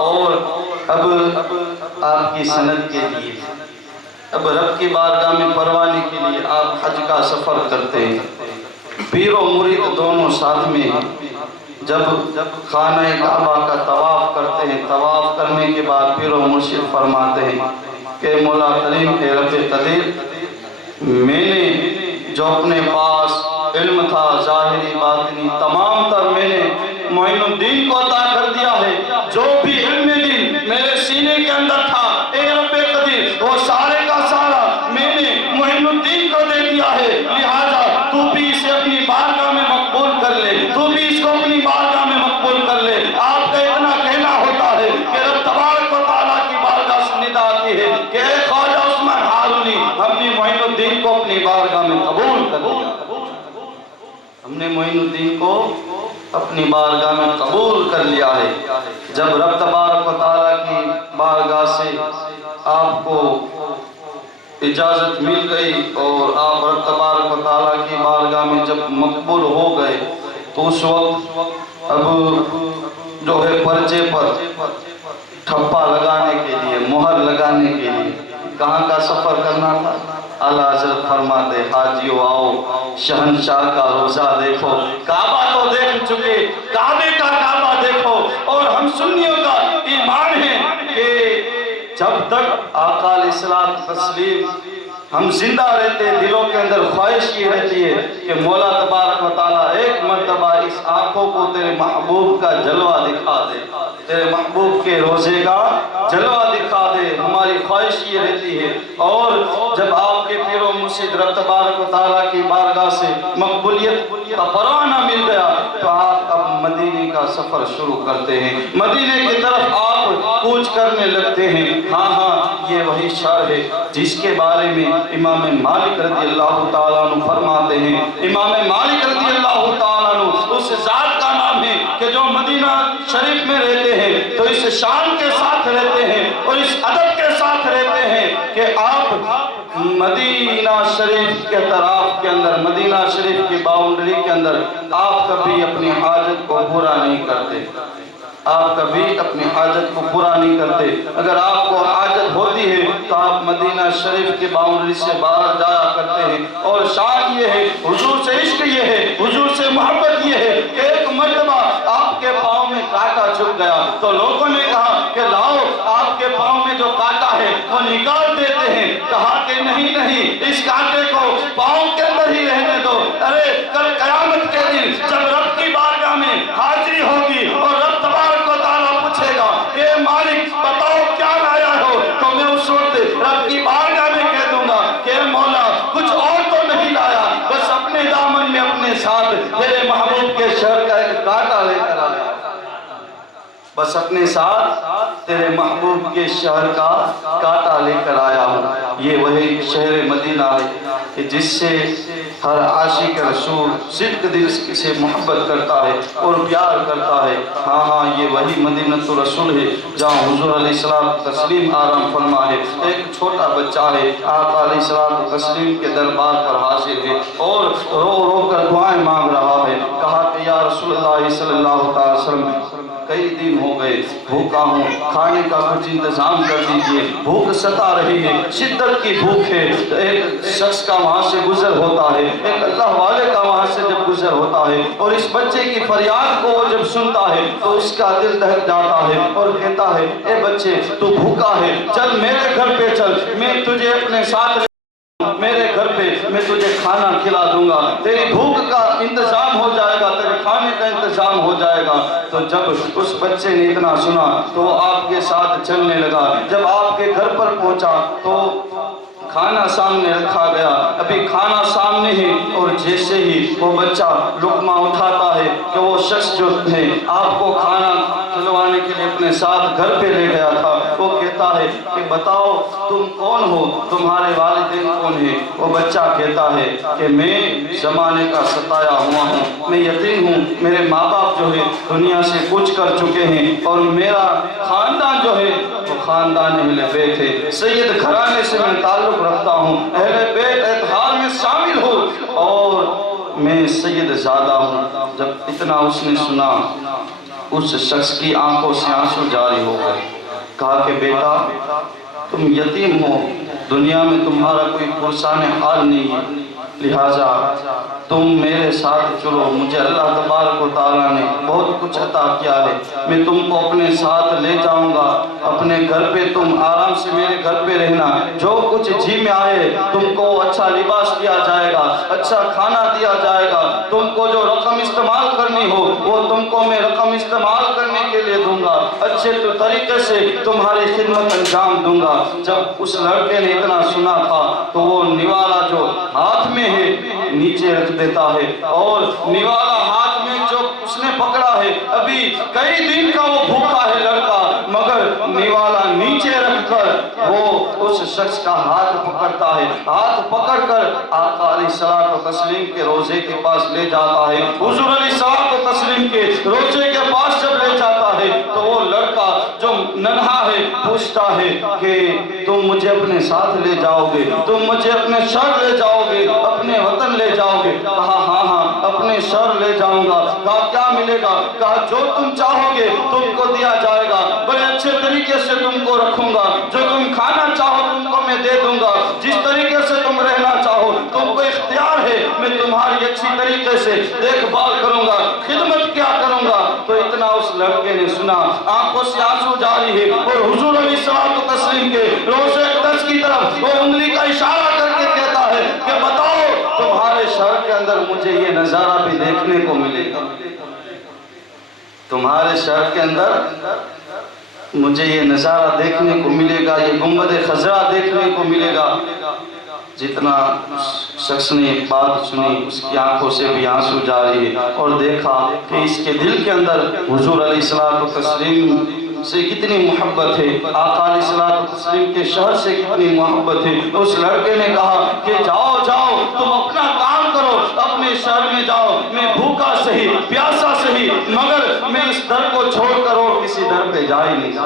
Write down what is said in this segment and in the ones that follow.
اور اب آپ کی سند کے لیے، اب رب کی بارگاہ میں پروانے کے لیے آپ حج کا سفر کرتے ہیں، پیر و مرید دونوں ساتھ میں ہیں۔ جب خانہ کعبہ کا طواف کرتے ہیں، طواف کرنے کے بعد پیر و مرشد فرماتے ہیں کہ مولا کریم اے رب قدیر، میں نے جو اپنے پاس علم تھا ظاہری باطنی تمام تر میں نے معین الدین کو عطا کر دیا ہے، جو بھی علم دین میرے سینے کے اندر تھا اے رب قدیر وہ سارے کا سارا میں نے معین الدین کو دے دیا ہے، لہذا تو بھی اسے اپنی بارگاہ میں مقبول کر لے، تو بھی اس کو اپنی بارگاہ میں مقبول کر لے۔ آپ کا اتنا کہنا ہوتا ہے کہ رب تبارک و تعالیٰ کی بارگاہ سے ندا آتی ہے کہ اے خواجہ عثمان ہارونی، ہم نے معین الدین کو اپنی بارگاہ میں قبول کر لیا، ہم نے معین الدین کو اپنی بارگاہ میں قبول کر لیا ہے۔ جب رب تبارک و تعالیٰ کی بارگاہ سے آپ کو اجازت مل گئی اور آپ رب تبارک و تعالیٰ کی بارگاہ میں جب مقبول ہو گئے تو اس وقت اب جو ہے پرچے پر ٹھپا لگانے کے لیے، مہر لگانے کے لیے کہاں کا سفر کرنا تھا؟ اعلیٰ حضرت فرماتے حاجیو آؤ شہنشاہ کا روزہ دیکھو، کعبہ تو دیکھ چکے، کعبے کا کعبہ دیکھو، اور ہم سنیوں کا ایمان ہے کہ جب تک آقا علیہ السلام تسلیم ہم زندہ رہتے ہیں، دلوں کے اندر خواہش یہ رہتی ہے کہ مولا تبارک و تعالیٰ ایک مرتبہ اس آنکھوں کو تیرے محبوب کا جلوہ دکھا دے، تیرے محبوب کے روزے کا جلوہ دکھا دے، ہماری خواہش یہ رہتی ہے۔ اور جب آپ کے پیر و مرشد رب تبارک و تعالیٰ کی بارگاہ سے مقبولیت کا پروانہ مل گیا تو آپ اب مدینے کا سفر شروع کرتے ہیں، مدینے کی طرف آپ کوچ کرنے لگتے ہیں۔ ہاں ہاں، یہ وہی شہر ہے جس کے بارے میں امام مالک رضی اللہ تعالیٰ عنہ فرماتے ہیں، امام مالک رضی اللہ تعالیٰ عنہ اس ذات کا نام ہے کہ جو مدینہ شریف میں رہتے ہیں تو اس شان کے ساتھ رہتے ہیں اور اس ادب کے ساتھ رہتے ہیں کہ آپ مدینہ شریف کے طرف کے اندر، مدینہ شریف کی باؤنڈری کے اندر آپ کبھی اپنی حاجت کو پورا نہیں کرتے، آپ کبھی اپنی حاجت کو پورا نہیں کرتے۔ اگر آپ کو حاجت ہوتی ہے تو آپ مدینہ شریف کی باؤنڈری سے باہر جایا کرتے ہیں۔ اور شان یہ ہے، حضور سے عشق یہ ہے، حضور سے محبت یہ ہے کہ ایک مرتبہ آپ کے پاؤں میں کانٹا چھپ گیا تو لوگوں نے کہا کہ لاؤ آپ کے پاؤں میں جو کانٹا ہے وہ نکال دیتے ہیں، کہا کہ نہیں نہیں، اس کانٹے کو پاؤں کے اندر ہی رہنے دو۔ ارے کل قیامت کے دن جب رب کی بارگاہ میں حاضری ہوگی اور رب تبارک و تعالیٰ پوچھے گا کہ مالک بتاؤ کیا لایا ہو، تو میں اس وقت رب کی بارگاہ میں کہہ دوں گا کہ مولا کچھ اور تو نہیں لایا، بس اپنے دامن میں اپنے ساتھ تیرے محبوب کے شہر کا ایک کانٹا لے کر آیا، بس اپنے ساتھ تیرے محبوب کے شہر کا کانٹا لے کر آیا ہوں۔ یہ وہی شہر مدینہ ہے کہ جس سے ہر عاشق رسول صدق دل سے محبت کرتا ہے اور پیار کرتا ہے۔ ہاں ہاں، یہ وہی مدینہ رسول ہے جہاں حضور علیہ السلام تسلیم آرام فرما ہے۔ ایک چھوٹا بچہ ہے، آقا علیہ السلام تسلیم کے دربار پر حاضر ہے اور رو رو کر دعائیں مانگ رہا ہے۔ کہا کہ یا رسول اللہ صلی اللہ علیہ وسلم، کئی دن ہو گئے بھوکا ہوں، کھانے کا کچھ انتظام کر دیجئے، بھوک ستا رہی ہے، شدت کی بھوک ہے۔ ایک شخص کا وہاں سے گزر ہوتا ہے، ایک اللہ والے کا وہاں سے جب گزر ہوتا ہے اور اس بچے کی فریاد کو وہ جب سنتا ہے تو اس کا دل دہک جاتا ہے اور کہتا ہے اے بچے تو بھوکا ہے، چل میرے گھر پہ چل، میں تجھے اپنے ساتھ میرے گھر پہ میں تجھے کھانا کھلا دوں گا، تیری بھوک کا انتظام ہو جائے گا، تیرے کھانے کا انتظام ہو جائے گا۔ تو جب اس بچے نے اتنا سنا تو وہ آپ کے ساتھ چلنے لگا۔ جب آپ کے گھر پر پہنچا تو کھانا سامنے رکھا گیا، ابھی کھانا سامنے ہے اور جیسے ہی وہ بچہ لقمہ اٹھاتا ہے کہ وہ شخص جو ہے آپ کو کھانا کھلوانے کے لیے اپنے ساتھ گھر پہ لے گیا تھا، وہ کہتا ہے کہ بتاؤ تم کون ہو، تمہارے والدین کون ہیں؟ وہ بچہ کہتا ہے کہ میں زمانے کا ستایا ہوا ہوں، میں یتیم ہوں، میرے ماں باپ جو ہے دنیا سے کچھ کر چکے ہیں اور میرا خاندان جو ہے وہ خاندان اہل بیت ہے، سید گھرانے سے میں تعلق رکھتا ہوں، اہل بیت اتحاد میں شامل ہوں اور میں سید زادہ ہوں۔ جب اتنا اس نے سنا اس شخص کی آنکھوں سے آنسو جاری ہو گئے. کہا کہ بیٹا تم یتیم ہو, دنیا میں تمہارا کوئی پرسان حال نہیں ہے, لہٰذا تم میرے ساتھ چلو. مجھے اللہ تبارک و تعالیٰ نے بہت کچھ عطا کیا ہے, میں تم کو اپنے ساتھ لے جاؤں گا. اپنے گھر پہ تم آرام سے میرے گھر پہ رہنا, جو کچھ جی میں آئے تم کو اچھا لباس دیا جائے گا, اچھا کھانا دیا جائے گا. تم کو جو رقم استعمال کرنی ہو وہ تم کو میں رقم استعمال کرنے کے لیے دوں گا, اچھے طریقے سے تمہاری خدمت انجام دوں گا. جب اس لڑکے نے اتنا سنا تھا تو وہ نوالا جو ہاتھ میں ہے نیچے رکھ دیتا ہے, اور نوالا ہاتھ میں جو اس نے پکڑا ہے, ابھی کئی دن کا وہ بھوکا ہے لڑکا, مگر نوالا نیچے رکھ کر وہ اس شخص کا ہاتھ پکڑتا ہے. ہاتھ پکڑ کر آقا علیہ الصلوۃ والتسلیم کے روزے کے پاس لے جاتا ہے. حضور علیہ الصلوۃ والتسلیم کے روزے کے پاس جب لے جاتا ہے تو وہ لڑکا جو ننھا ہے پوچھتا ہے کہ تم مجھے اپنے ساتھ لے جاؤ گے, تم مجھے اپنے شہر لے جاؤ گے, اپنے وطن لے جاؤ گے؟ کہا ہاں ہاں اپنے شہر لے جاؤں گا. کہا کیا ملے گا؟ کہا جو تم چاہو گے تم کو دیا جائے گا, بڑے اچھے طریقے سے تم کو رکھوں گا, جو تم کھانا چاہو تم کو میں دے دوں گا, جس طریقے سے تم رہنا چاہو تم کو اختیار ہے, میں تمہاری اچھی طریقے سے دیکھ بھال کروں گا, خدمت کیا کروں گا. تو اتنا اس لڑکے نے سنا, آنکھوں سے آنسو جاری ہے, اور حضور علیہ الصلوۃ والتسلیم کے روزے اقدس کی طرف وہ انگلی کا اشارہ کر کے کہتا ہے کہ بتاؤ تمہارے شہر کے اندر مجھے یہ نظارہ بھی دیکھنے کو ملے گا, تمہارے شہر کے اندر مجھے یہ نظارہ دیکھنے کو ملے گا, یہ گنبد خضرا دیکھنے کو ملے گا. جتنا شخص نے بات سنی اس کی آنکھوں سے بھی آنسو جاری ہے, اور دیکھا کہ اس کے دل کے اندر حضور علیہ الصلوۃ والتسلیم سے کتنی محبت ہے, آقا علیہ الصلوۃ والتسلیم کے شہر سے کتنی محبت ہے. اس لڑکے نے کہا کہ جاؤ جاؤ تم اپنا کام کرو, اپنے شہر میں جاؤ, میں بھوکا سہی پیاسا سہی مگر میں اس در کو چھوڑ کر اور کسی در پہ جا ہی نہیں.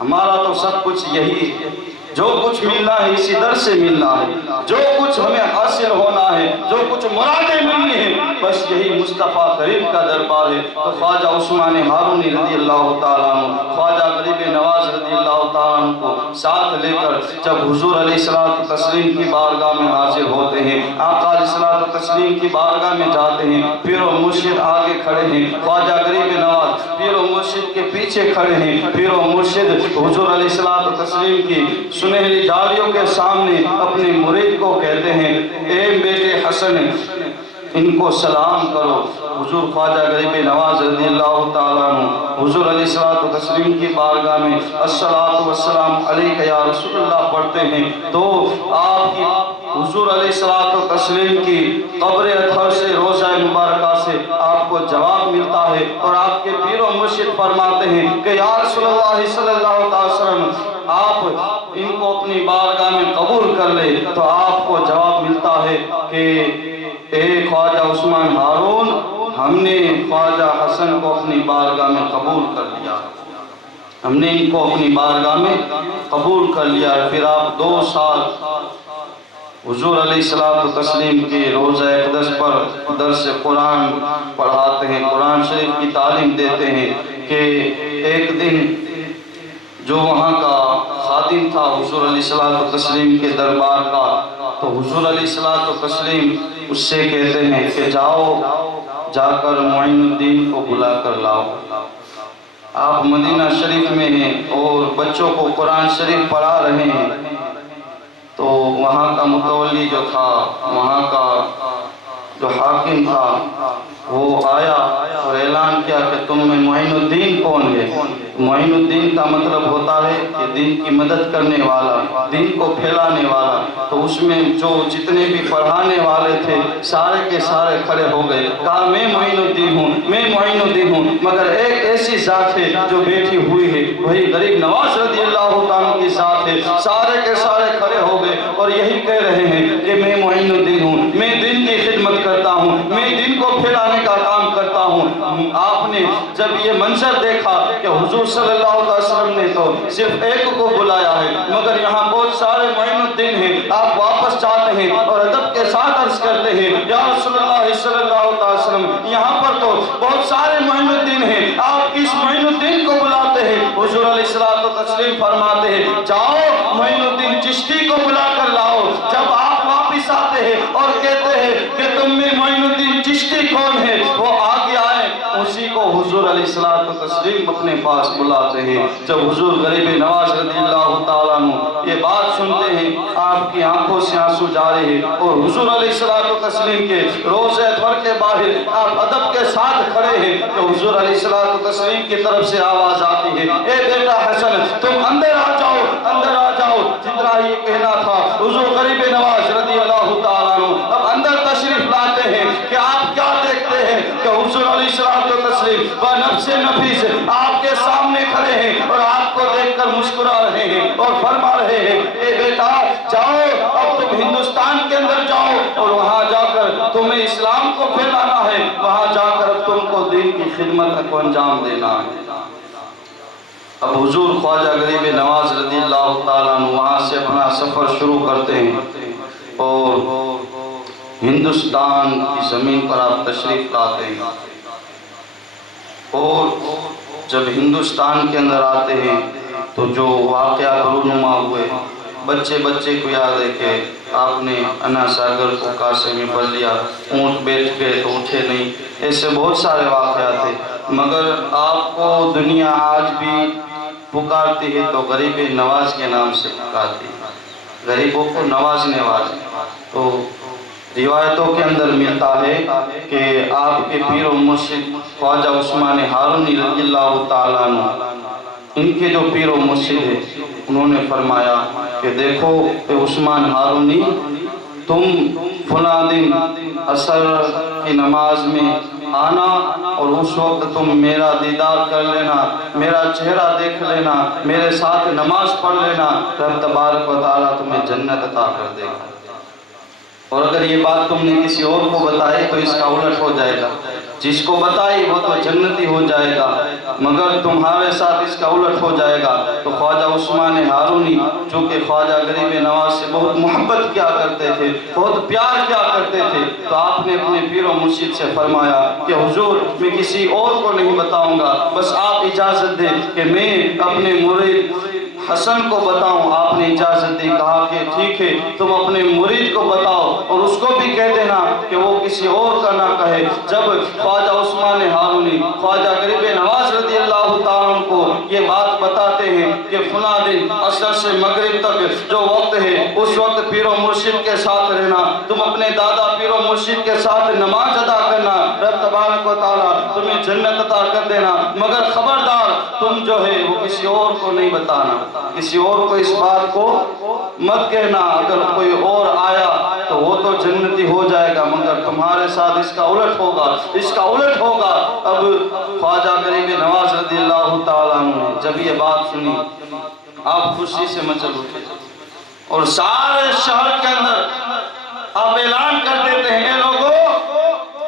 ہمارا تو سب کچھ یہی ہے, جو کچھ ملنا ہے اسی در سے ملنا ہے, جو کچھ ہمیں حاصل ہونا ہے, جو کچھ مرادیں ملنی ہیں بس یہی مصطفیٰ کریم کا دربار ہے. تو خواجہ عثمان ہارونی رضی اللہ تعالیٰ عنہ, خواجہ غریب نواز رضی اللہ تعالیٰ عنہ کو ساتھ لے کر جب حضور علیہ الصلوۃ والتسلیم کی بارگاہ میں حاضر ہوتے ہیں, آقا علیہ الصلوۃ والتسلیم کی بارگاہ میں جاتے ہیں, پیر و مرشد آگے کھڑے ہیں, خواجہ غریب نواز پیر و مرشد کے پیچھے کھڑے ہیں. پیر و مرشد حضور علیہ الصلوۃ والتسلیم کی سنہری جالیوں کے سامنے اپنے مرید کو کہتے ہیں, اے بیٹے حسن ان کو سلام کرو. حضور خواجہ غریب نواز رضی اللہ تعالیٰ عنہ حضور علیہ الصلوۃ والتسلیم کی بارگاہ میں الصلاۃ والسلام علیک یا رسول اللہ پڑھتے ہیں, تو آپ کی حضور علیہ الصلوۃ والتسلیم کی قبر اطہر سے روضہ مبارکہ سے آپ کو جواب ملتا ہے, اور آپ کے پیر و مرشد فرماتے ہیں کہ یا رسول اللہ صلی اللہ علیہ وسلم آپ ان کو اپنی بارگاہ میں قبول کر لے. تو آپ کو جواب ملتا ہے کہ اے خواجہ عثمان ہارون, ہم نے خواجہ حسن کو اپنی بارگاہ میں قبول کر لیا, ہم نے ان کو اپنی بارگاہ میں قبول کر لیا. پھر آپ 2 سال حضور علیہ الصلوۃ والتسلیم کے روضہ اقدس پر درس قرآن پڑھاتے ہیں, قرآن شریف کی تعلیم دیتے ہیں. کہ ایک دن جو وہاں کا خادم تھا حضور علیہ الصلوۃ والتسلیم کے دربار کا, تو حضور علیہ الصلوۃ والتسلیم اس سے کہتے ہیں کہ جاؤ جا کر معین الدین کو بلا کر لاؤ. آپ مدینہ شریف میں ہیں اور بچوں کو قرآن شریف پڑھا رہے ہیں, تو وہاں کا متولی جو تھا, وہاں کا جو حاکم تھا, وہ آیا اور اعلان کیا کہ تم میں معین الدین کون ہے. معین الدین کا مطلب ہوتا ہے کہ دین کی مدد کرنے والا, دین کو پھیلانے والا. تو اس میں جو جتنے بھی پڑھانے والے تھے سارے کے سارے کھڑے ہو گئے, کہا میں معین الدین ہوں, میں معین الدین ہوں, مگر ایک ایسی ذات ہے جو بیٹھی ہوئی ہے, وہی غریب نواز رضی اللہ عنہ کی ذات ہے. سارے کے سارے کھڑے ہو گئے اور یہی کہہ رہے ہیں کہ میں معین الدین ہوں, میں دین کی خدمت کرتا ہوں, میں دین کو پھیلانے کا کام کرتا ہوں. آپ نے جب یہ منظر دیکھا کہ حضور صلی اللہ علیہ وسلم نے تو صرف ایک کو بلایا ہے, مگر یہاں بہت سارے معین الدین ہیں, آپ واپس جاتے ہیں اور ادب کے ساتھ عرض کرتے ہیں یا رسول اللہ صلی اللہ علیہ وسلم, یہاں پر تو بہت سارے معین الدین ہیں، آپ کس معین الدین کو بلاتے ہیں؟ حضور علیہ الصلوۃ والتسلیم فرماتے ہیں جاؤ معین الدین چشتی کو بلا کر لاؤ۔ جب آپ واپس آتے ہیں اور کہتے ہیں کہ تم میں معین الدین چشتی کون ہے، وہ آگے آئے، اسی کو حضور علیہ الصلوۃ والتسلیم اپنے پاس بلاتے ہیں۔ جب حضور غریب نواز رضی اللہ تعالیٰ عنہ یہ بات سنتے ہیں، آپ کی آنکھوں سے آنسو جارے ہیں، اور حضور علیہ الصلوۃ والتسلیم کے روضہ اطہر کے باہر آپ ادب کے ساتھ کھڑے ہیں کہ حضور علیہ الصلوۃ والتسلیم کی طرف سے آواز آتی ہے اے بیٹا حسن تم اندر آ جاؤ، اندر آ جاؤ۔ جتنا ہی کہنا تھا حضور غریب نواز رضی اللہ تعالیٰ عنہ اب اندر تشریف لاتے ہیں کہ آپ کیا دیکھتے ہیں کہ حضور علیہ الصلوۃ والتسلیم بنفس نفیس آپ کے سامنے کھڑے ہیں اور آپ کو دیکھ کر مسکرا رہے ہیں اور فرما رہے ہیں اے بیٹا جاؤ، اب تم ہندوستان کے اندر جاؤ اور وہاں جا کر تمہیں اسلام کو پھیلانا ہے، وہاں جا کر اب تم کو دین کی خدمت کو انجام دینا ہے۔ اب حضور خواجہ غریب نواز رضی اللہ تعالیٰ عنہ وہاں سے اپنا سفر شروع کرتے ہیں اور ہندوستان کی زمین پر آپ تشریف لاتے ہیں، اور جب ہندوستان کے اندر آتے ہیں تو جو واقعات رونما ہوئے بچے کو یاد ہے کہ آپ نے انا ساگر کو کاسے میں بھر لیا، اونٹ بیٹھ گئے تو اٹھے نہیں، ایسے بہت سارے واقعات ہیں، مگر آپ کو دنیا آج بھی پکارتی ہے تو غریب نواز کے نام سے پکارتی ہے، غریبوں کو نوازنے والے۔ تو روایتوں کے اندر ملتا ہے کہ آپ کے پیر و مرشد خواجہ عثمان ہارونی رضی اللہ تعالیٰ عنہ، ان کے جو پیر و مرشد ہیں، انہوں نے فرمایا کہ دیکھو اے عثمان ہارونی، تم فلاں دن عصر کی نماز میں آنا اور اس وقت تم میرا دیدار کر لینا، میرا چہرہ دیکھ لینا، میرے ساتھ نماز پڑھ لینا، رب تبارک و تعالیٰ تمہیں جنت عطا کر دے گا۔ اور اگر یہ بات تم نے کسی اور کو بتائی تو اس کا الٹ ہو جائے گا، جس کو بتائی وہ تو جنتی ہو جائے گا، مگر تمہارے ساتھ اس کا الٹ ہو جائے گا۔ تو خواجہ عثمان ہارونی جو کہ خواجہ غریب نواز سے بہت محبت کیا کرتے تھے، بہت پیار کیا کرتے تھے، تو آپ نے اپنے پیر و مرشد سے فرمایا کہ حضور میں کسی اور کو نہیں بتاؤں گا، بس آپ اجازت دیں کہ میں اپنے مرید حسن کو بتاؤں۔ آپ نے اجازت دی، کہا کہ ٹھیک ہے تم اپنے مرید کو بتاؤ اور اس کو بھی کہہ دینا کہ وہ کسی اور کا نہ کہے۔ جب خواجہ عثمان ہارونی خواجہ غریب نواز رضی اللہ تعالیٰ عنہ کو یہ بات بتاتے ہیں کہ فلاں دن عصر سے مغرب تک جو وقت ہے اس وقت پیر و مرشد کے ساتھ رہنا، تم اپنے دادا پیر و مرشد کے ساتھ نماز ادا کرنا، رب تبارک و تعالیٰ تمہیں جنت عطا کر دینا، مگر خبردار تم جو ہے وہ کسی اور کو نہیں بتانا، کسی اور کو اس بات کو مت کہنا، اگر کوئی اور آیا تو وہ تو جنتی ہو جائے گا، مگر تمہارے ساتھ اس کا الٹ ہوگا، اس کا الٹ ہوگا۔ اب خواجہ غریب نواز رضی اللہ تعالیٰ عنہ نے جب یہ بات سنی، آپ خوشی سے مچل اٹھے اور سارے شہر کے اندر آپ اعلان کر دیتے ہیں اے لوگوں،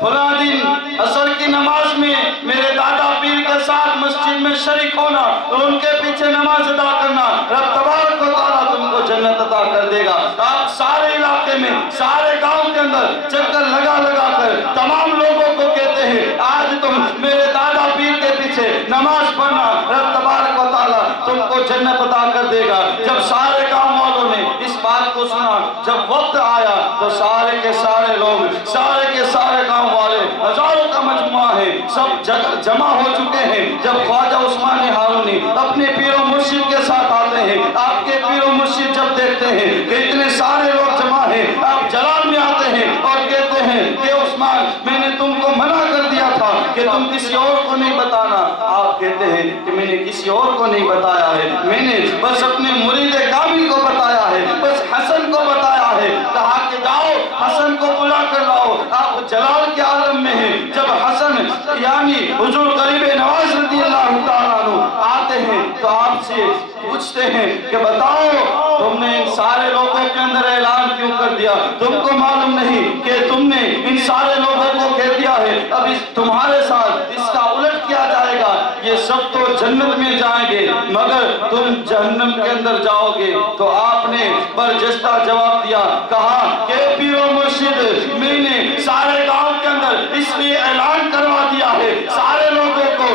فلاں دن عصر کی نماز میں میرے دادا پیر کے ساتھ مسجد میں شریک ہونا اور ان کے پیچھے نماز ادا کرنا، رب تبارک و تعالیٰ تم کو جنت عطا کر دے گا۔ آپ سارے علاقے میں سارے گاؤں کے اندر چکر لگا کر تمام لوگوں کو کہتے ہیں آج تم میرے دادا پیر کے پیچھے نماز پڑھنا، رب تبارک و تعالیٰ تم کو جنت عطا کر دے گا۔ جب سارے گاؤں والوں نے اس بات کو سنا، جب وقت آیا تو سارے کے سارے لوگ، سارے کے سارے گاؤں والے، ہزاروں کا مجموعہ ہے، سب جمع ہو چکے ہیں۔ جب خواجہ عثمان ہارونی اپنے پیر و مرشد کے ساتھ آتے ہیں، آپ کے پیر و مرشد جب دیکھتے ہیں کہ اتنے سارے لوگ جمع ہیں، آپ جلال میں آتے ہیں اور کہتے ہیں کہ عثمان میں نے تم کو منع کر دیا تھا کہ تم کسی اور کو نہیں بتانا۔ آپ کہتے ہیں کہ میں نے کسی اور کو نہیں بتایا ہے، میں نے بس اپنے مرید کامل کو بتایا ہے، بس حسن کو بتایا ہے۔ کہا کہ جاؤ حسن کو بلا کر لاؤ۔ آپ جلال کے عالم میں ہیں، جب حسن یعنی حضور غریب نواز رضی اللہ تعالیٰ عنہ آتے ہیں تو آپ سے پوچھتے ہیں کہ بتاؤ تم نے ان سارے لوگوں کے اندر اعلان کیوں کر دیا؟ تم کو معلوم نہیں کہ تم نے ان سارے لوگوں کو کہہ دیا ہے، اب تمہارے ساتھ اس کا الٹ کیا جائے گا، یہ سب تو جنت میں جائیں گے مگر تم جہنم کے اندر جاؤ گے۔ تو آپ نے برجستہ جواب دیا، کہا کہ پیر و مرشد میں نے سارے گاؤں کے اندر اس لیے اعلان کروا دیا ہے، سارے لوگوں کو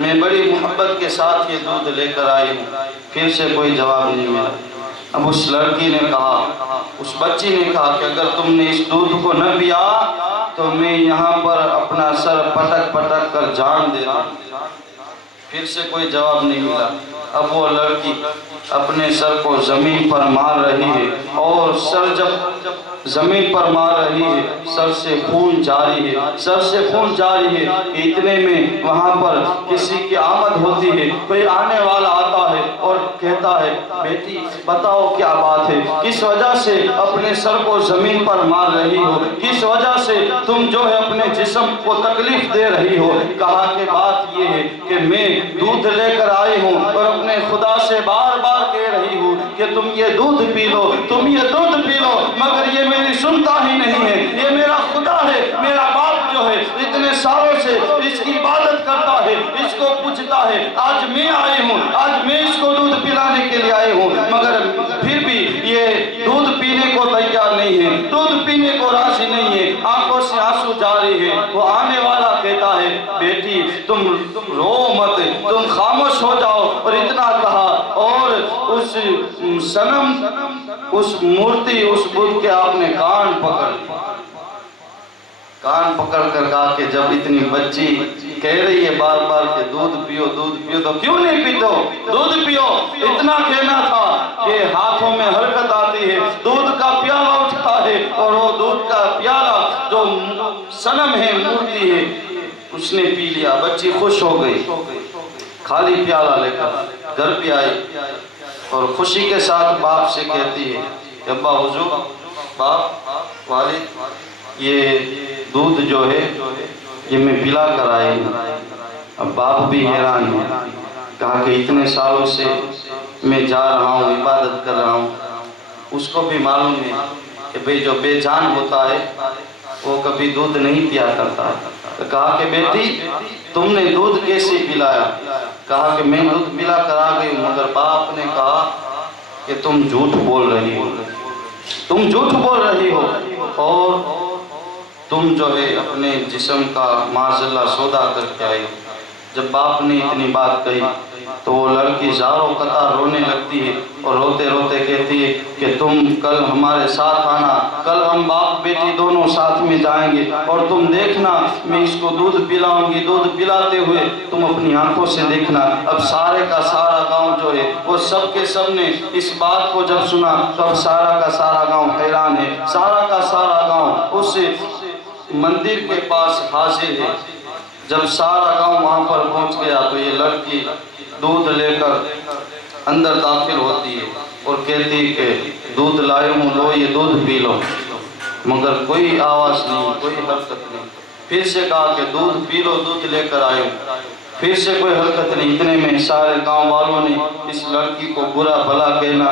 میں بڑی محبت کے ساتھ یہ دودھ لے کر آئی ہوں۔ پھر سے کوئی جواب نہیں ملا۔ اب اس لڑکی نے کہا، اس بچی نے کہا کہ اگر تم نے اس دودھ کو نہ پیا تو میں یہاں پر اپنا سر پٹک پٹک کر جان دے دوں۔ پھر سے کوئی جواب نہیں ملا۔ اب وہ لڑکی اپنے سر کو زمین پر مار رہی ہے، اور سر جب زمین پر مار رہی ہے سر سے خون جاری ہے، سر سے خون جاری ہے۔ اتنے میں وہاں پر کسی کی آمد ہوتی ہے، کوئی آنے والا آتا ہے اور کہتا ہے، بیٹی بتاؤ کیا بات ہے، کس وجہ سے اپنے سر کو زمین پر مار رہی ہو، کس وجہ سے تم جو ہے اپنے جسم کو تکلیف دے رہی ہو؟ کہا کہ بات یہ ہے کہ میں دودھ لے کر آئی ہوں اور اپنے خدا سے بار بار کہہ رہی ہوں کہ تم یہ دودھ پی لو، تم یہ دودھ پی لو، مگر یہ میری سنتا ہی نہیں ہے۔ یہ میرا خدا ہے، میرا باپ جو ہے اتنے سالوں سے اس کی عبادت کرتا ہے، اس کو پوجتا ہے۔ آج میں آئی ہوں، آج میں اس کو دودھ پلانے کے لیے آئی ہوں، مگر پھر بھی یہ دودھ پینے کو تیار نہیں ہے، دودھ پینے کو راضی نہیں ہے، آنکھوں سے آنسو جاری ہے۔ وہ آنے والا کہتا ہے، بیٹی تم رو مت، تم خاموش ہو جاؤ۔ اور اتنا کہا اور اس صنم، اس مورتی، اس بدھ کے آپ نے کان پکڑ کر کہا کہ جب اتنی بچی کہہ رہی ہے بار بار کہ دودھ پیو دودھ پیو تو کیوں نہیں پیتے ہو؟ دودھ پیو۔ اتنا کہنا تھا کہ ہاتھوں میں حرکت آتی ہے، دودھ کا پیالہ اٹھتا ہے، اور وہ دودھ کا پیالہ جو صنم ہے، مورتی ہے، اس نے پی لیا۔ بچی خوش ہو گئی، خالی پیالہ لے کر گھر پہ آئی اور خوشی کے ساتھ باپ سے کہتی ہے کہ ابا حضور، باپ، والد، یہ دودھ جو ہے یہ میں پلا کر آئی ہوں۔ اب باپ بھی حیران ہے، کہا کہ اتنے سالوں سے میں جا رہا ہوں، عبادت کر رہا ہوں، اس کو بھی معلوم ہے کہ بھئی جو بے جان ہوتا ہے وہ کبھی دودھ نہیں پیا کرتا۔ کہا کہ بیٹی تم نے دودھ کیسے پلایا؟ کہا کہ میں دودھ پلا کر آ گئی ہوں، مگر باپ نے کہا کہ تم جھوٹ بول رہی ہو، تم جھوٹ بول رہی ہو، اور تم جو ہے اپنے جسم کا معاذ اللہ سودا کر کے آئی ہو۔ جب باپ نے اتنی بات کہی تو وہ لڑکی زاروں قطار رونے لگتی ہے اور روتے روتے کہتی ہے کہ تم کل ہمارے ساتھ آنا، کل ہم باپ بیٹی دونوں ساتھ میں جائیں گے، اور تم دیکھنا میں اس کو دودھ پلاؤں گی، دودھ پلاتے ہوئے تم اپنی آنکھوں سے دیکھنا۔ اب سارے کا سارا گاؤں جو ہے وہ سب کے سب نے اس بات کو جب سنا تو اب سارا کا سارا گاؤں حیران ہے، سارا کا سارا گاؤں اس مندر کے پاس حاضر ہے۔ جب سارا گاؤں وہاں پر پہنچ گیا تو یہ لڑکی دودھ لے کر اندر داخل ہوتی ہے اور کہتی کہ دودھ لائے ہوں، لو یہ دودھ پی لو، مگر کوئی آواز نہیں، کوئی حرکت نہیں۔ پھر سے کہا کہ دودھ پی لو، دودھ لے کر آئے ہوں، پھر سے کوئی حرکت نہیں۔ اتنے میں سارے گاؤں والوں نے اس لڑکی کو برا بھلا کہنا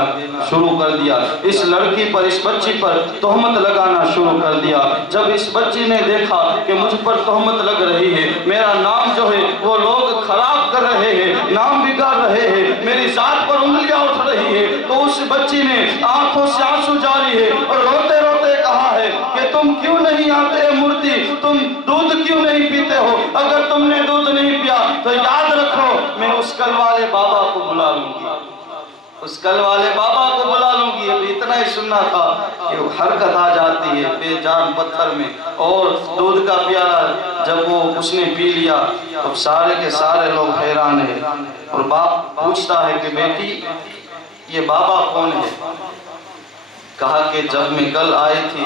شروع کر دیا، اس لڑکی پر، اس بچی پر تہمت لگانا شروع کر دیا۔ جب اس بچی نے دیکھا کہ مجھ پر تہمت لگ رہی ہے، میرا نام جو ہے وہ لوگ خراب کر رہے ہیں، نام بگاڑ رہے ہیں، میری ذات پر انگلیاں اٹھ رہی ہے، تو اس بچی نے آنکھوں سے آنسو جاری ہے اور روتے روتے کہا ہے کہ تم کیوں نہیں آتے مورتی، تم دودھ کیوں نہیں پیتے ہو؟ اگر تم نے دودھ نہیں پیا تو یاد رکھو میں اس کل والے بابا کو بلا لوں گی، اس کل والے بابا کو بلا لوں گی۔ اب اتنا ہی سننا تھا کہ حرکت آ جاتی ہے بے جان پتھر میں، اور دودھ کا پیالہ جب وہ اس نے پی لیا تو سارے کے سارے لوگ حیران ہیں، اور باپ پوچھتا ہے کہ بیٹی یہ بابا کون ہے؟ کہا کہ جب میں کل آئی تھی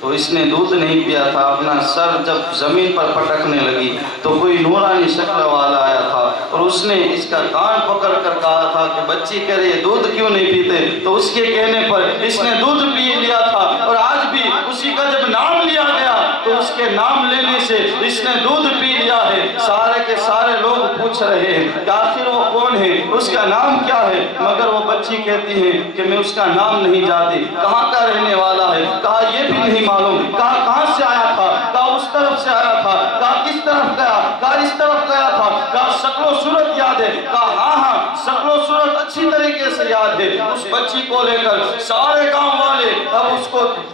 تو اس نے دودھ نہیں پیا تھا، اپنا سر جب زمین پر پٹکنے لگی تو کوئی نورانی شکل والا آیا تھا اور اس نے اس کا کان پکڑ کر کہا تھا کہ بچی کہہ رہی ہے دودھ کیوں نہیں پیتے، تو اس کے کہنے پر اس نے دودھ پی لیا تھا، اور آج بھی اسی کا جب نام لیا گیا تو اس کے نام لینے سے اس نے دودھ پی لیا ہے۔ سارے کے سارے لوگ پوچھ رہے ہیں کہ آخر وہ کون ہے، اس کا نام کیا ہے، مگر وہ بچی کہتی ہے کہ میں اس کا نام نہیں جانتی، کہاں کا رہنے والا ہے، کہا یہ بھی نہیں معلوم، کہا کہاں سے آیا تھا، کہا اس طرف سے آیا تھا، کہا کس طرف گیا، کہا اس طرف گیا تھا، کہا شکل و صورت یاد ہے، کہا ہاں ہاں شکل و صورت اچھی طریقے سے یاد ہے۔ اس بچی کو لے کر سارے گاؤں والے اب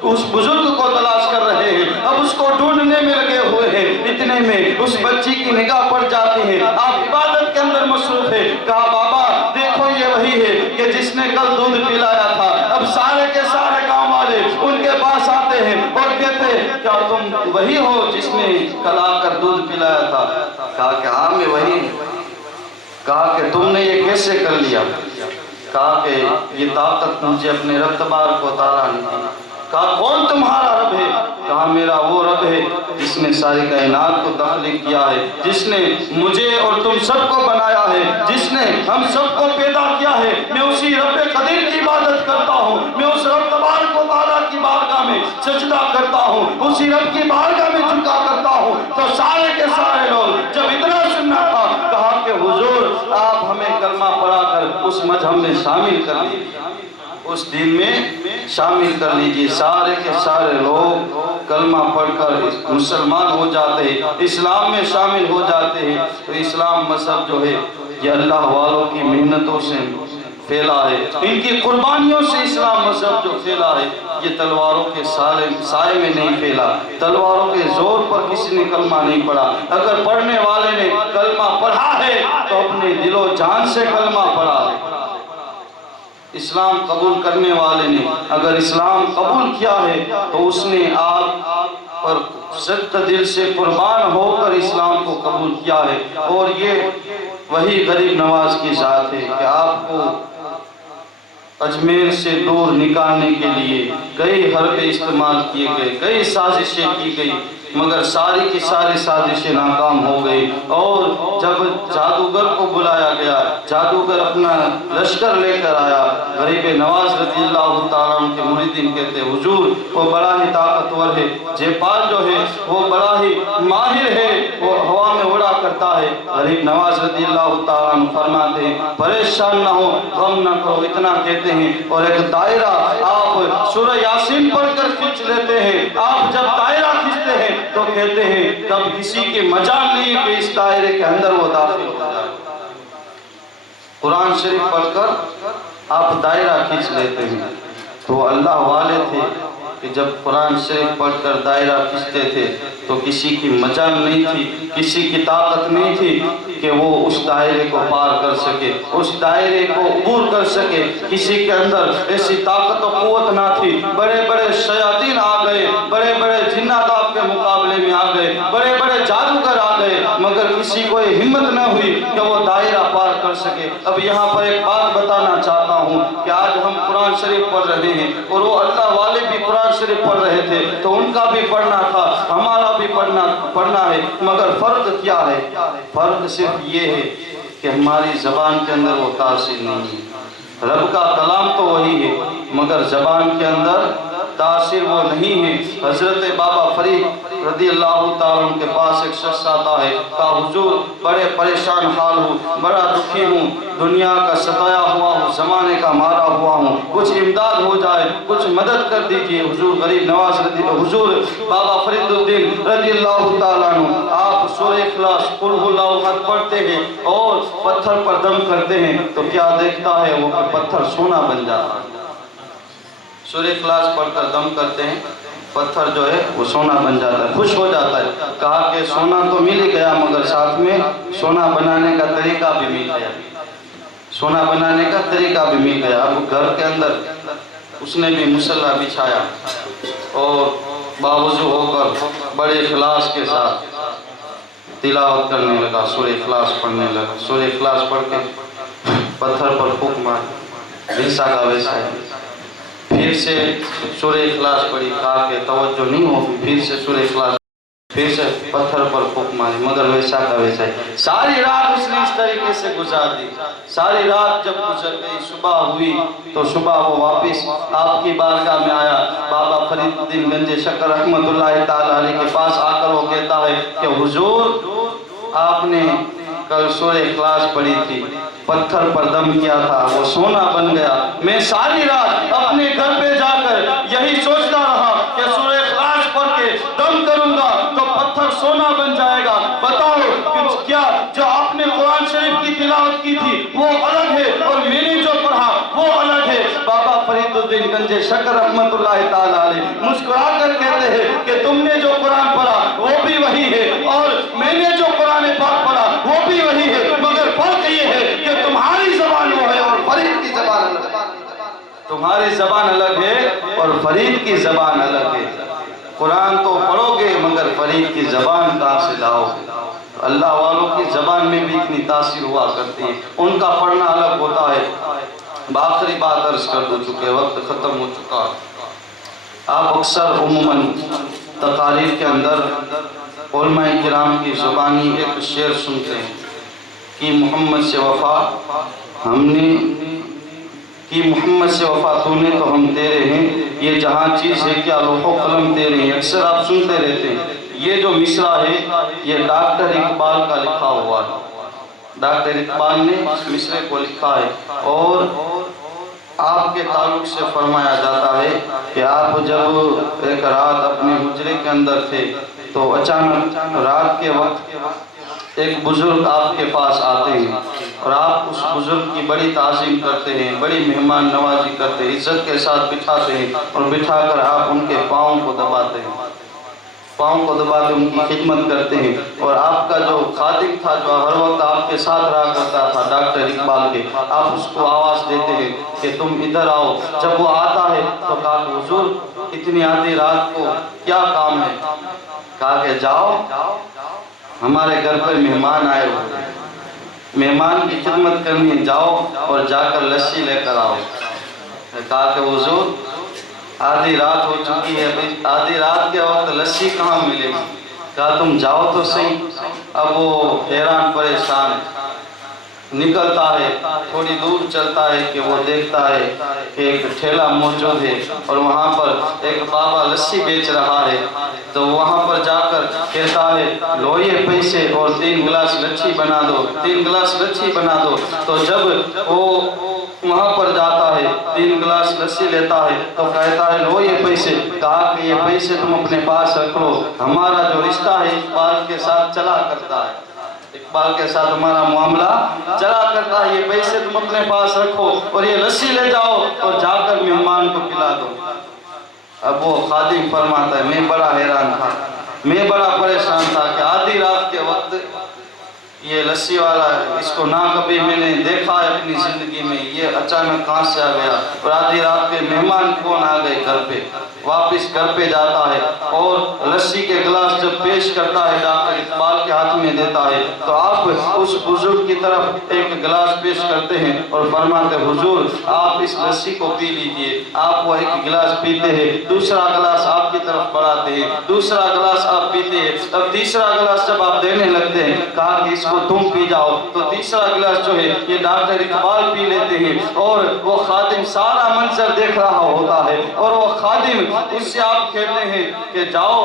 اس بزرگ کو تلاش کر رہے ہیں، اب اس کو ڈھونڈنے میں لگے ہوئے ہیں۔ اتنے میں اس بچی کی نگاہ پڑ جاتی ہے، آپ مصروف ہے. کہا بابا دیکھو یہ وہی ہے کہ جس نے کل دودھ پلایا تھا. اب سارے کے سارے گاؤں والے ان کے پاس آتے ہیں اور کہتے ہیں کیا تم وہی ہو جس نے کل آ کر دودھ پلایا تھا؟ کہا کہ ہاں میں وہی ہوں. کہا کہ تم نے یہ کیسے کر لیا؟ کہا کہ یہ طاقت مجھے اپنے رتبار کو اتارا نہیں تھی. کہا کون تمہارا رب ہے؟ کہا میرا وہ رب ہے جس نے ساری کائنات کو تخلیق کیا ہے, جس نے مجھے اور تم سب کو بنایا ہے, جس نے ہم سب کو پیدا کیا ہے. میں اسی رب قدیر کی عبادت کرتا ہوں, میں اس رب تبارک و تعالیٰ کی بارگاہ میں سجدہ کرتا ہوں, اسی رب کی بارگاہ میں جھکا کرتا ہوں. تو سارے کے سارے لوگ جب اتنا سننا تھا کہا کہ حضور آپ ہمیں کلمہ پڑھا کر اس مذہب میں شامل کر لیجیے, اس دین میں شامل کر لیجیے. سارے کے سارے لوگ کلمہ پڑھ کر مسلمان ہو جاتے ہیں, اسلام میں شامل ہو جاتے ہیں. تو اسلام مذہب جو ہے یہ اللہ والوں کی محنتوں سے پھیلا ہے, ان کی قربانیوں سے اسلام مذہب جو پھیلا ہے یہ تلواروں کے سائے میں نہیں پھیلا, تلواروں کے زور پر کسی نے کلمہ نہیں پڑھا. اگر پڑھنے والے نے کلمہ پڑھا ہے تو اپنے دل و جان سے کلمہ پڑھا ہے. اسلام قبول کرنے والے نے اگر اسلام قبول کیا ہے تو اس نے آپ پر سخت دل سے قربان ہو کر اسلام کو قبول کیا ہے. اور یہ وہی غریب نواز کی ذات ہے کہ آپ کو اجمیر سے دور نکالنے کے لیے کئی حربے استعمال کیے گئے, کئی سازشیں کی گئی, مگر ساری کی ساری سازشیں ناکام ہو گئی. اور جب جادوگر کو بلایا گیا, جادوگر اپنا لشکر لے کر آیا, غریب نواز رضی اللہ تعالیٰ عنہ کے مریدین کہتے حضور وہ بڑا ہی طاقتور ہے, جےپال جو ہے وہ بڑا ہی ماہر ہے, وہ ہوا میں اڑا کرتا ہے. غریب نواز رضی اللہ تعالیٰ عنہ فرماتے ہیں پریشان نہ ہو, غم نہ کرو, اتنا کہتے ہیں اور ایک دائرہ آپ سورہ یاسین پڑھ کر کھینچ لیتے ہیں. آپ جب دائرہ کھینچتے ہیں تو کہتے ہیں کب کسی کی مجال نہیں کہ اس دائرے کے اندر وہ داخل ہو جائے. قرآن شریف پڑھ کر آپ دائرہ کھینچ لیتے ہیں. تو اللہ والے تھے کہ جب قرآن شریف پڑھ کر دائرہ کھینچتے تھے تو کسی کی مجال نہیں تھی, کسی کی طاقت نہیں تھی کہ وہ اس دائرے کو پار کر سکے, اس دائرے کو عبور کر سکے. کسی کے اندر ایسی طاقت و قوت نہ تھی. بڑے بڑے شیاطین آ گئے, بڑے بڑے جنات آپ کے مقابلے میں آ گئے, بڑے بڑے جادوگر آ گئے, مگر کسی کو یہ ہمت نہ ہوئی کہ وہ دائرہ پار کر سکے. اب یہاں پر ایک بات بتانا چاہتا ہوں کہ آج ہم قرآن شریف پڑھ رہے ہیں اور وہ اللہ والے بھی قرآن شریف پڑھ رہے تھے, تو ان کا بھی پڑھنا تھا, ہمارا بھی پڑھنا ہے, مگر فرق کیا ہے؟ فرق صرف یہ ہے کہ ہماری زبان کے اندر وہ تاثیر نہیں ہے. رب کا کلام تو وہی ہے مگر زبان کے اندر تاثیر وہ نہیں ہے. حضرت بابا فرید رضی اللہ تعالیٰ عنہ کے پاس ایک شخص آتا ہے, کہا حضور بڑے پریشان حال ہوں, بڑا دکھی ہوں, دنیا کا ستایا ہوا ہوں, زمانے کا مارا ہوا ہوں, کچھ امداد ہو جائے, کچھ مدد کر دیجئے. حضور غریب نواز حضور بابا فرید الدین رضی اللہ تعالیٰ عنہ آپ سورہ اخلاص قل هو اللہ احد پڑھتے ہیں اور پتھر پر دم کرتے ہیں تو کیا دیکھتا ہے وہ کہ پتھر سونا بن جاتا ہے. سورہ اخلاص پڑھ کر دم کرتے ہیں, پتھر جو ہے وہ سونا بن جاتا ہے, خوش ہو جاتا ہے. کہا کہ سونا تو مل ہی گیا مگر ساتھ میں سونا بنانے کا طریقہ بھی مل گیا, سونا بنانے کا طریقہ بھی مل گیا. اب گھر کے اندر اس نے بھی مصلی بچھایا اور باوضو ہو کر بڑے اخلاص کے ساتھ تلاوت کرنے لگا, سورہ اخلاص پڑھنے لگا. سورہ اخلاص پڑھ کے پتھر پر پھونک مار, ویسا کا ویسا ہے. پھر سے سورہ اخلاص پڑھی, کہا کہ توجہ نہیں ہوگی, پھر سے سورہ اخلاص, پھر سے پتھر پر پھونک ماری, مگر ویسا کا ویسا ہے. ساری رات اس نے اس طریقے سے گزار دی. ساری رات جب گزر گئی, صبح ہوئی تو صبح وہ واپس آپ کی بارگاہ میں آیا. بابا فرید الدین گنج شکر رحمت اللہ تعالیٰ علیہ کے پاس آ کر وہ کہتا ہے کہ حضور آپ نے کل سورہ اخلاص پڑھی تھی, پتھر پر دم کیا تھا, وہ سونا بن گیا. میں ساری رات اپنے گھر پہ جا کر یہی سوچتا رہا کہ سورہ اخلاص پڑھ کے دم کروں گا تو پتھر سونا بن جائے گا. بتاؤ کیا جو آپ نے قرآن شریف کی تلاوت کی تھی وہ الگ ہے اور میں نے جو پڑھا وہ الگ ہے. بابا فرید الدین گنج شکر رحمت اللہ تعالیٰ علیہ مسکرا کر کہتے ہیں کہ تم نے جو قرآن پڑھا وہ بھی وہی ہے اور میں نے جو قرآن پاک پڑھا وہ بھی وہی ہے, مگر فرق یہ ہے تمہاری زبان الگ ہے اور فرید کی زبان الگ ہے۔ قرآن تو پڑھو گے مگر فرید کی زبان کہاں سے لاؤ گے؟ اللہ والوں کی زبان میں بھی اتنی تاثیر ہوا کرتی ہے، ان کا پڑھنا الگ ہوتا ہے۔ آخری بات عرض کر دو چکے، وقت ختم ہو چکا۔ آپ اکثر عموماً تقاریر کے اندر علماء کرام کی زبانی ایک شعر سنتے ہیں کہ محمد سے وفا ہم نے کی، محمد سے وفا تو نے تو ہم تیرے ہیں، یہ جہاں چیز ہے کیا لوح و قلم تیرے ہیں۔ اکثر آپ سنتے رہتے ہیں۔ یہ جو مصرع ہے یہ ڈاکٹر اقبال کا لکھا ہوا ہے، ڈاکٹر اقبال نے اس مصرع کو لکھا ہے، اور آپ کے تعلق سے فرمایا جاتا ہے کہ آپ جب ایک رات اپنے حجرے کے اندر تھے تو اچانک رات کے وقت ایک بزرگ آپ کے پاس آتے ہیں اور آپ اس بزرگ کی بڑی تعظیم کرتے ہیں، بڑی مہمان نوازی کرتے ہیں، عزت کے ساتھ بٹھاتے ہیں اور بٹھا کر آپ ان کے پاؤں کو دباتے ہیں، پاؤں کو دبا کے ان کی خدمت کرتے ہیں۔ اور آپ کا جو خادم تھا جو ہر وقت آپ کے ساتھ رہا کرتا تھا ڈاکٹر اقبال کے، آپ اس کو آواز دیتے ہیں کہ تم ادھر آؤ۔ جب وہ آتا ہے تو کہا کہ حضور اتنی آدھی رات کو کیا کام ہے؟ کہا کہ جاؤ ہمارے گھر پر مہمان آئے ہوئے ہیں، مہمان کی خدمت کرنی، جاؤ اور جا کر لسی لے کر آؤ۔ کہا کہ حضور آدھی رات ہو چکی ہے، آدھی رات کے وقت لسی کہاں ملے گی؟ کہا تم جاؤ تو صحیح۔ اب وہ حیران پریشان نکلتا ہے، تھوڑی دور چلتا ہے کہ وہ دیکھتا ہے کہ ایک ٹھیلا موجود ہے اور وہاں پر ایک بابا لسی بیچ رہا ہے، تو وہاں پر جا کر کہتا ہے لو یہ پیسے اور 3 گلاس لچھی بنا دو، 3 گلاس لچھی بنا دو۔ تو جب وہ وہاں پر جاتا ہے 3 گلاس لسی لیتا ہے تو کہتا ہے لو یہ پیسے۔ کہا کہ یہ پیسے تم اپنے پاس رکھ لو، ہمارا جو رشتہ ہے اقبال کے ساتھ چلا کرتا ہے، اقبال کے ساتھ ہمارا معاملہ چلا کرتا ہے، یہ پیسے تم اپنے پاس رکھو اور یہ لسی لے جاؤ اور جا کر مہمان کو پلا دو۔ اب وہ خادم فرماتا ہے میں بڑا حیران تھا، میں بڑا پریشان تھا کہ آدھی رات کے وقت یہ لسی والا اس کو نہ کبھی میں نے دیکھا ہے اپنی زندگی میں، یہ اچانک کہاں سے آ گیا، اور آدھی رات کے مہمان کون آ گئے گھر پہ۔ واپس گھر پہ جاتا ہے اور لسی کے گلاس جب پیش کرتا ہے ڈاکٹر اقبال کے ہاتھ میں دیتا ہے تو آپ اس بزرگ کی طرف ایک گلاس پیش کرتے ہیں اور فرماتے حضور آپ اس لسی کو پی لیجئے۔ آپ وہ ایک گلاس پیتے ہیں، دوسرا گلاس آپ کی طرف بڑھاتے ہیں، دوسرا گلاس آپ پیتے ہیں، اب تیسرا گلاس جب آپ دینے لگتے ہیں کہا کہ اس کو تم پی جاؤ، تو تیسرا گلاس جو ہے یہ ڈاکٹر اقبال پی لیتے ہیں، اور وہ خادم سارا منظر دیکھ رہا ہوتا ہے، اور وہ خادم اس سے آپ کہتے ہیں کہ جاؤ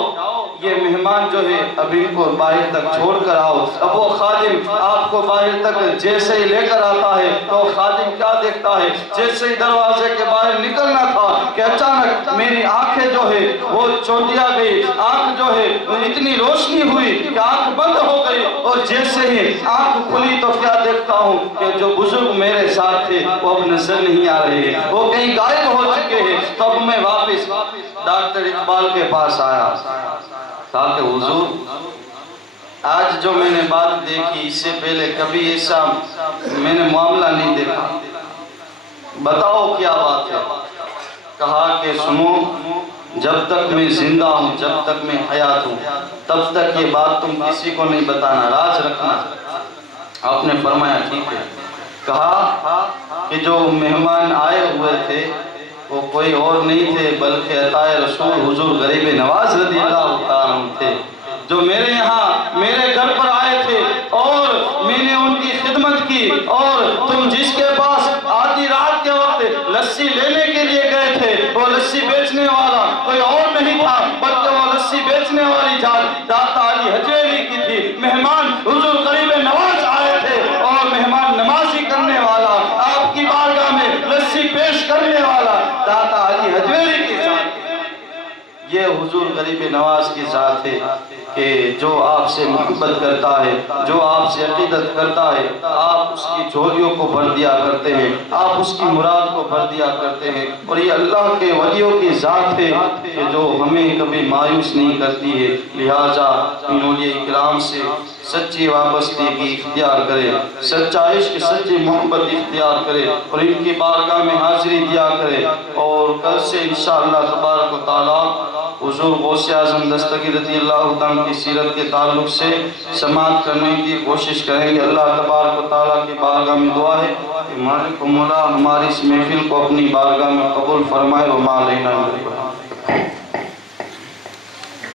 یہ مہمان جو ہے اب ان کو باہر تک چھوڑ کر آؤ۔ اب وہ خادم آپ کو باہر تک جیسے ہی لے کر آتا ہے تو خادم کیا دیکھتا ہے، جیسے ہی دروازے کے باہر نکلنا تھا کہ اچانک میری آنکھیں جو ہے وہ چوندیا گئی، آنکھ جو ہے اتنی روشنی ہوئی کہ آنکھ بند ہو گئی، اور جیسے ہی آنکھ کھلی تو کیا دیکھتا ہوں کہ جو بزرگ میرے ساتھ تھے وہ اب نظر نہیں آ رہے ہیں، وہ کہیں غائب ہو چکے ہیں۔ تب میں واپس ڈاکٹر اقبال کے پاس آیا، کہا کہ حضور آج جو میں نے بات دیکھی اس سے پہلے کبھی ایسا میں نے معاملہ نہیں دیکھا، بتاؤ کیا بات ہے؟ کہا کہ سنو جب تک میں زندہ ہوں، جب تک میں حیات ہوں تب تک یہ بات تم کسی کو نہیں بتانا، راز رکھنا۔ آپ نے فرمایا ٹھیک ہے۔ کہا کہ جو مہمان آئے ہوئے تھے وہ کوئی اور نہیں تھے بلکہ عطائے رسول حضور غریب نواز رضی اللہ تعالیٰ عنہ تھے، جو میرے یہاں میرے گھر پر آئے تھے اور میں نے ان کی خدمت کی، اور تم جس کے پاس آدھی رات کے وقت لسی لینے کے لیے گئے تھے وہ لسی بیچنے والا کوئی اور نہیں تھا بلکہ وہ لسی بیچنے والی ذات داتا علی حجویری کی تھی۔ مہمان حضور غریب نواز آئے تھے اور مہمان نمازی کرنے والا، آپ کی بارگاہ میں لسی پیش کرنے والا داتا علی حجویری کی ذات، یہ حضور غریب نواز کی ذات ہے کہ جو آپ سے محبت کرتا ہے، جو آپ سے عقیدت کرتا ہے، آپ اس کی چوریوں کو بھر دیا کرتے ہیں، آپ اس کی مراد کو بھر دیا کرتے ہیں۔ اور یہ اللہ کے ولیوں کی ذات ہے کہ جو ہمیں کبھی مایوس نہیں کرتی ہے۔ لہٰذا ان اولیاء کرام سے سچی وابستگی اختیار کرے، سچا عشق، سچی محبت اختیار کرے اور ان کی بارگاہ میں حاضری دیا کرے۔ اور کل سے انشاءاللہ تبارک و تعالیٰ حضور غوث اعظم دستگیر رضی اللہ عنہ کی سیرت کے تعلق سے سماعت کرنے کی کوشش کریں گے۔ اللہ تبارک و تعالیٰ کی بارگاہ میں دعا ہے کہ مالک و مولا ہماری اس محفل کو اپنی بارگاہ میں قبول فرمائے۔ وما علینا الا البلاغ۔